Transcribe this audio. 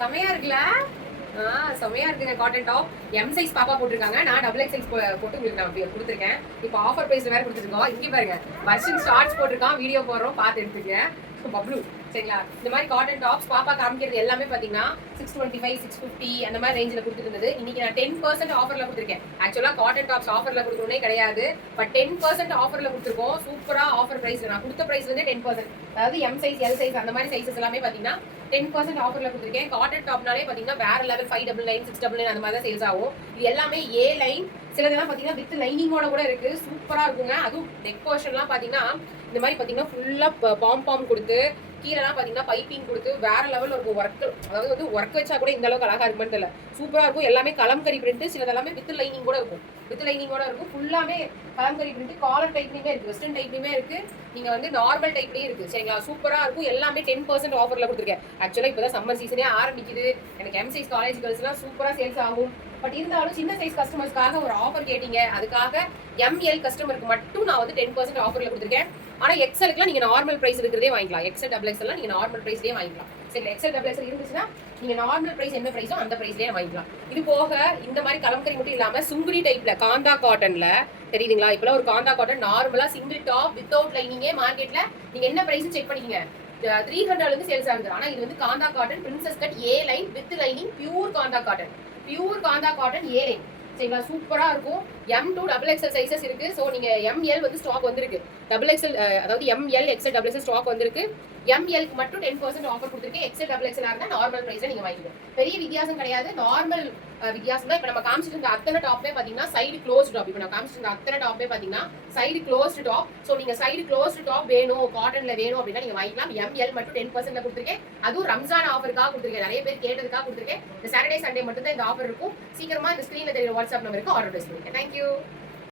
செமையா இருக்குல்ல? செமையா இருக்குங்க காட்டன் டாப். எம் சைஸ் பாப்பா போட்டிருக்காங்க. நான் டபுள் எக்ஸ் சைஸ் போட்டு உங்களுக்கு நான் கொடுத்துருக்கேன். இப்போ ஆஃபர் பிரைஸ்ல வேற கொடுத்துருக்கோம். இங்க பாருங்க வர்ஷன் ஷார்ட்ஸ் போட்டிருக்கான். வீடியோ போடுறோம், பார்த்து எடுத்துக்கங்க. பப்ளு சரிங்களா? இந்த மாதிரி காட்டன் டாப்ஸ் பாப்பா காமிக்கிறது எல்லாமே பாத்தீங்கன்னா 625 650 அந்த மாதிரி ரேஞ்சில் கொடுத்துட்டு இருந்தது. இன்னைக்கு நான் 10% ஆஃபர்ல கொடுத்துருக்கேன். ஆக்சுவலா காட்டன் டாப்ஸ் ஆஃபர்ல கொடுக்கணும்னே கிடையாது, பட் 10% ஆஃபர்ல கொடுத்துருக்கோம். சூப்பரா ஆஃபர் பிரைஸ். நான் கொடுத்த பிரைஸ் வந்து 10%, அதாவது எம் சைஸ் எல் சைஸ் அந்த மாதிரி சைஸஸ் எல்லாமே பாத்தீங்கன்னா 10% ஆஃபர்ல கொடுத்துருக்கேன். காட்டன் டாப்னாலே பாத்தீங்கன்னா வேற லெவல் 599 699 அந்த மாதிரி தான் சேல்ஸ் ஆகும். இது எல்லாமே ஏ லைன், சிலதெல்லாம் பாத்தீங்கன்னா வித் லைனிங்கோட கூட இருக்கு. சூப்பரா இருக்குங்க. அதுவும் நெக் போர்ஷன்லாம் பாத்தீங்கன்னா இந்த மாதிரி பாத்தீங்கன்னா ஃபுல்லா பாம் கொடுத்து கீழெல்லாம் பாத்தீங்கன்னா பைப்பிங் கொடுத்து வேற லெவல் இருக்கும். ஒர்க், அதாவது வந்து ஒர்க் வச்சா கூட இந்த அளவுக்கு அழகா இருக்குன்னு தெரியல. சூப்பரா இருக்கும். எல்லாமே கலம்கரி பிரிண்ட், சிலது எல்லாமே வித் லைனிங் கூட இருக்கும். வித் லைனிங்கோட இருக்கும். ஃபுல்லாமே கலம்கரி பிரிண்ட். காலர் டைப்லயுமே இருக்கு, வெஸ்டர்ன் டைப்லயுமே இருக்கு, நீங்க வந்து நார்மல் டைப்லயும் இருக்கு. சரிங்களா? சூப்பரா இருக்கும். எல்லாமே 10% ஆஃபர்ல கொடுத்துருக்கேன். ஆக்சுவலா இப்பதான் சம்மர் சீசனே ஆரம்பிக்குது. எனக்கு எம் சைஸ் காலேஜ் கேர்ள்ஸ் எல்லாம் சூப்பரா சேல்ஸ் ஆகும். பட் இருந்தாலும் சின்ன சைஸ் கஸ்டமர்ஸ்க்காக ஒரு ஆஃபர் கேட்டீங்க, அதுக்காக எம்எல் கஸ்டமருக்கு மட்டும் நான் வந்து 10% ஆஃபர்ல கொடுத்துருக்கேன். ஆனா எக்ஸலுக்குலாம் நீங்க நார்மல் பிரைஸ் இருக்கிறதே வாங்கிக்கலாம். எக்ஸல் டபுள் எக்ஸ்எல்லாம் நீங்க நார்மல் பிரைஸ்லயே வாங்கிக்கலாம். சரி, எக்ஸல் டபுள் எக்ஸ்எல் இருந்துச்சுன்னா நீங்க நார்மல் பிரைஸ் என்ன பிரைஸோ அந்த பிரைஸ்லயே வாங்கிக்கலாம். இது போக இந்த மாதிரி கலம்கரி மட்டும் இல்லாம சுங்குடி டைப்ல காந்தா காட்டன்ல தெரியுதுங்களா? இப்பெல்லாம் ஒரு காந்தா காட்டன் நார்மலா சிங்கிள் டாப் வித்தவுட் லைனிங்கே மார்க்கெட்ல நீங்க என்ன பிரைஸ் செக் பண்ணிக்கீங்க, 300 வந்து சேல்ஸ் ஆகுது. ஆனா இது வந்து kantha cotton princess cut A line with lining, pure kantha cotton, pure kantha cotton A line. சரிங்களா? சூப்பரா இருக்கும். M2 டபுள் எக்ஸ்எல் சைஸஸ் இருக்கு. ஸோ நீங்க ML வந்து ஸ்டாக் வந்திருக்கு. டபுள் எக்ஸ்எல், அதாவது ML XL double XL stock வந்திருக்கு. MLக்கு மட்டும் 10% ஆஃபர் கொடுத்துருக்கேன். எக்ஸ்எல் டபுள் எக்ஸ்எல் இருந்தா நார்மல் பிரைஸ்ல நீங்க வாங்கிக்கணும். பெரிய வித்தியாசம் கிடையாது, நார்மல் வித்தியாசம் தான். இப்போ நம்ம காமிச்சிட்டு இருந்த அத்தனை டாப்பே பாத்தீங்கன்னா சைடு க்ளோஸ்ட் டாப். இப்போ நான் காமிச்சிட்டு இருந்த அத்தனை டாப்பே பாத்தீங்கன்னா சைடு க்ளோஸ்ட் டாப். ஸோ நீங்க சைடு க்ளோஸ்ட் டாப் வேணும், காட்டன்ல வேணும் அப்படின்னா நீங்க வாங்கிக்கலாம். ML மட்டும் 10% கொடுத்துருக்கேன். அதுவும் ரம்ஜான் ஆஃபருக்காக கொடுத்துருக்கேன். நிறைய பேர் கேட்டதுக்காக கொடுத்துருக்கேன். இந்த சாட்டர்டே சண்டே மட்டும் தான் இந்த ஆஃபர் இருக்கும். சீக்கிரமா இந்த ஸ்கிரீன்ல தெரியுற வாட்ஸ்அப் நம்பருக்கு ஆர்டர் பிளேஸ் பண்ணுங்க. தேங்க்யூ.